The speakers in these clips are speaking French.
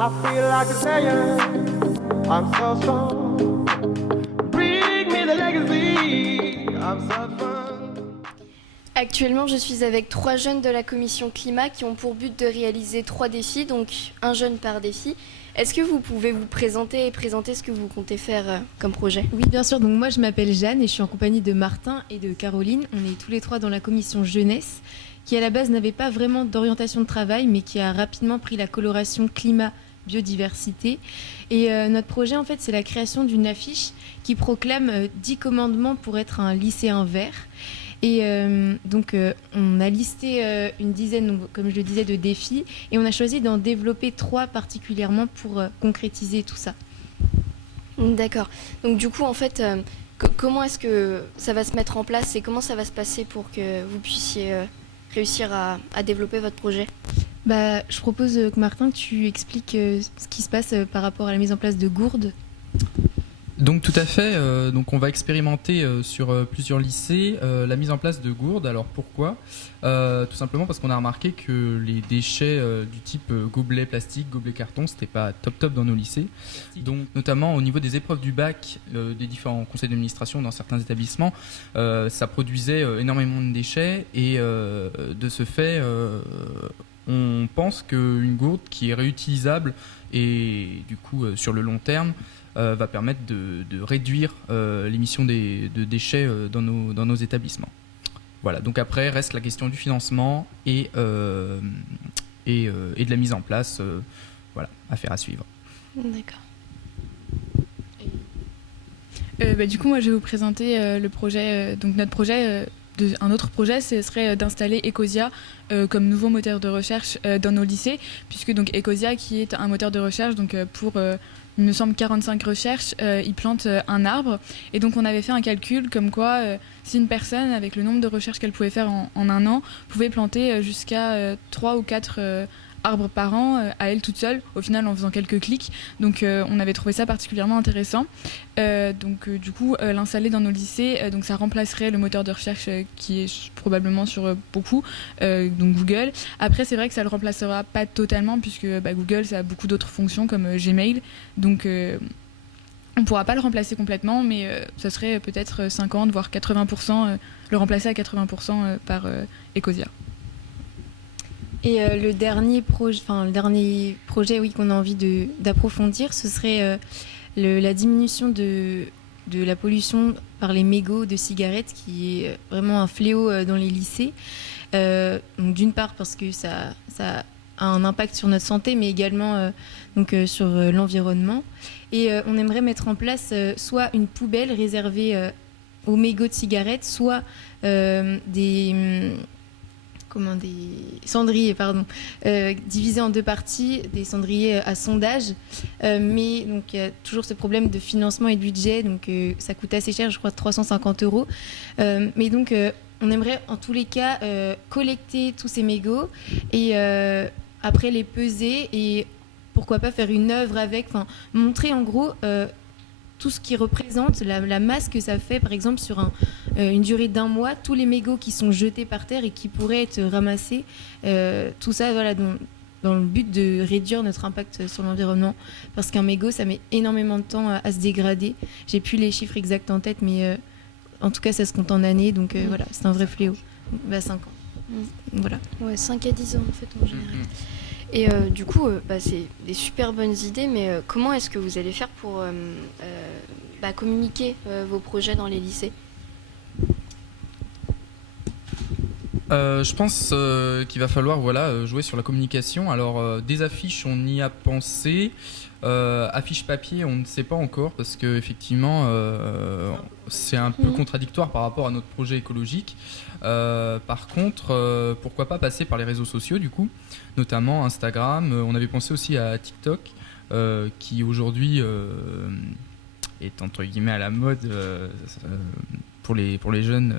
I feel like a sailor. I'm so strong. Bring me the legacy. I'm so fun. Actuellement, je suis avec 3 jeunes de la commission climat qui ont pour but de réaliser 3 défis, donc un jeune par défi. Est-ce que vous pouvez vous présenter et présenter ce que vous comptez faire comme projet ? Oui, bien sûr. Donc moi, je m'appelle Jeanne et je suis en compagnie de Martin et de Caroline. On est tous les 3 dans la commission jeunesse, qui à la base n'avait pas vraiment d'orientation de travail, mais qui a rapidement pris la coloration climat biodiversité. Et notre projet, en fait, c'est la création d'une affiche qui proclame 10 commandements pour être un lycéen vert. Et donc, on a listé une dizaine, donc, comme je le disais, de défis. Et on a choisi d'en développer 3 particulièrement pour concrétiser tout ça. D'accord. Donc du coup, en fait, comment est-ce que ça va se mettre en place et comment ça va se passer pour que vous puissiez réussir à développer votre projet ? Je propose que Martin, que tu expliques ce qui se passe par rapport à la mise en place de gourdes. Donc tout à fait, donc on va expérimenter sur plusieurs lycées la mise en place de gourdes. Alors pourquoi ? Tout simplement parce qu'on a remarqué que les déchets du type gobelet plastique, gobelet carton, c'était pas top dans nos lycées. Donc notamment au niveau des épreuves du bac des différents conseils d'administration dans certains établissements, ça produisait énormément de déchets et de ce fait on pense qu'une gourde qui est réutilisable et du coup sur le long terme va permettre de réduire l'émission de déchets dans nos établissements. Voilà, donc après reste la question du financement et de la mise en place, voilà, affaire à suivre. D'accord. Du coup, moi, je vais vous présenter le projet. Donc notre projet, un autre projet, ce serait d'installer Ecosia comme nouveau moteur de recherche dans nos lycées, puisque donc Ecosia, qui est un moteur de recherche, donc pour il me semble 45 recherches, il plante un arbre. Et donc on avait fait un calcul comme quoi si une personne, avec le nombre de recherches qu'elle pouvait faire en un an, pouvait planter jusqu'à 3 ou 4 arbres par an à elle toute seule, au final en faisant quelques clics. Donc on avait trouvé ça particulièrement intéressant. Du coup, l'installer dans nos lycées, donc ça remplacerait le moteur de recherche qui est probablement sur beaucoup, donc Google. Après, c'est vrai que ça le remplacera pas totalement, puisque Google, ça a beaucoup d'autres fonctions comme Gmail. Donc on ne pourra pas le remplacer complètement, mais ça serait peut-être 50, voire 80%, le remplacer à 80% par Ecosia. Et le dernier projet oui, qu'on a envie d'approfondir, ce serait la diminution de la pollution par les mégots de cigarettes, qui est vraiment un fléau dans les lycées. Donc d'une part parce que ça a un impact sur notre santé, mais également sur l'environnement. Et on aimerait mettre en place soit une poubelle réservée aux mégots de cigarettes, soit des cendriers, divisés en 2 parties, des cendriers à sondage. Mais donc il y a toujours ce problème de financement et de budget, donc ça coûte assez cher, je crois 350 €. Mais donc on aimerait en tous les cas collecter tous ces mégots et après les peser et pourquoi pas faire une œuvre avec, montrer en gros tout ce qui représente la masse que ça fait, par exemple sur une durée d'1 mois, tous les mégots qui sont jetés par terre et qui pourraient être ramassés, tout ça voilà, dans le but de réduire notre impact sur l'environnement, parce qu'un mégot ça met énormément de temps à se dégrader. J'ai plus les chiffres exacts en tête, mais en tout cas ça se compte en années, donc voilà, c'est un vrai fléau. 5 ans. Voilà. Ouais, 5 à 10 ans en fait en général. Et du coup, c'est des super bonnes idées, mais comment est-ce que vous allez faire pour communiquer vos projets dans les lycées ? Je pense qu'il va falloir jouer sur la communication. Alors des affiches, on y a pensé. Affiches papier, on ne sait pas encore parce que effectivement c'est un peu contradictoire par rapport à notre projet écologique. Par contre, pourquoi pas passer par les réseaux sociaux du coup, notamment Instagram. On avait pensé aussi à TikTok qui aujourd'hui est entre guillemets à la mode pour les jeunes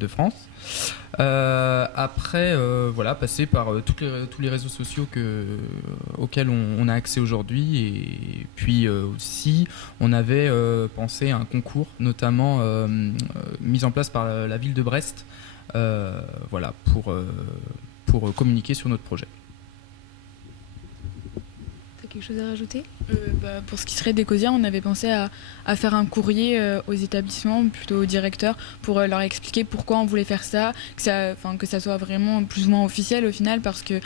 de France. Après, passer par tous les réseaux sociaux auxquels on a accès aujourd'hui. Et puis aussi, on avait pensé à un concours, notamment mis en place par la ville de Brest, pour communiquer sur notre projet. as quelque chose à rajouter? Pour ce qui serait d'Ecosia, on avait pensé à faire un courrier aux établissements, plutôt aux directeurs, pour leur expliquer pourquoi on voulait faire ça, que ça soit vraiment plus ou moins officiel au final, parce que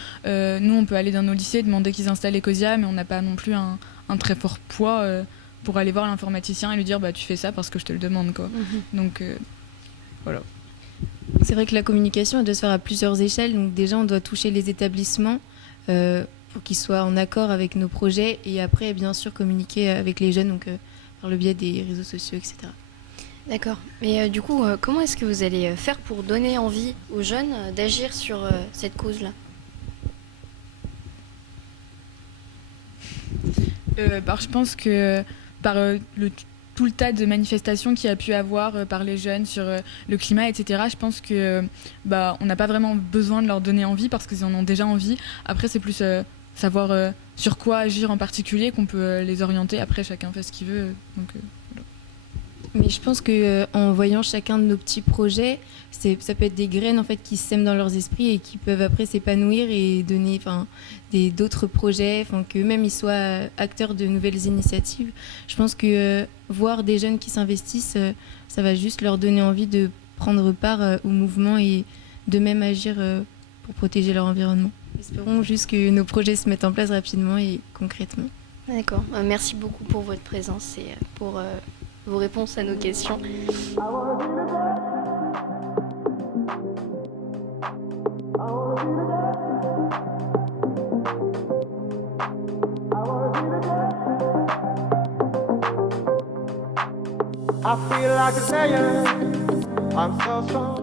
nous, on peut aller dans nos lycées, demander qu'ils installent Ecosia, mais on n'a pas non plus un très fort poids pour aller voir l'informaticien et lui dire tu fais ça parce que je te le demande, quoi. Donc voilà. C'est vrai que la communication, elle doit se faire à plusieurs échelles. Donc déjà, on doit toucher les établissements pour qu'ils soient en accord avec nos projets et après, bien sûr, communiquer avec les jeunes, donc par le biais des réseaux sociaux, etc. D'accord. Mais du coup, comment est-ce que vous allez faire pour donner envie aux jeunes d'agir sur cette cause-là? Je pense que par tout le tas de manifestations qu'il y a pu avoir par les jeunes sur le climat, etc., je pense que on n'a pas vraiment besoin de leur donner envie parce qu'ils en ont déjà envie. Après, c'est plus savoir sur quoi agir en particulier qu'on peut les orienter. Après, chacun fait ce qu'il veut. Donc, voilà. Mais je pense que en voyant chacun de nos petits projets, ça peut être des graines en fait qui se sèment dans leurs esprits et qui peuvent après s'épanouir et donner d'autres projets, qu'eux-mêmes ils soient acteurs de nouvelles initiatives. Je pense que voir des jeunes qui s'investissent, ça va juste leur donner envie de prendre part au mouvement et de même agir pour protéger leur environnement. Espérons juste que nos projets se mettent en place rapidement et concrètement. D'accord. Merci beaucoup pour votre présence et pour vos réponses à nos questions. I feel like a lion. I'm so strong.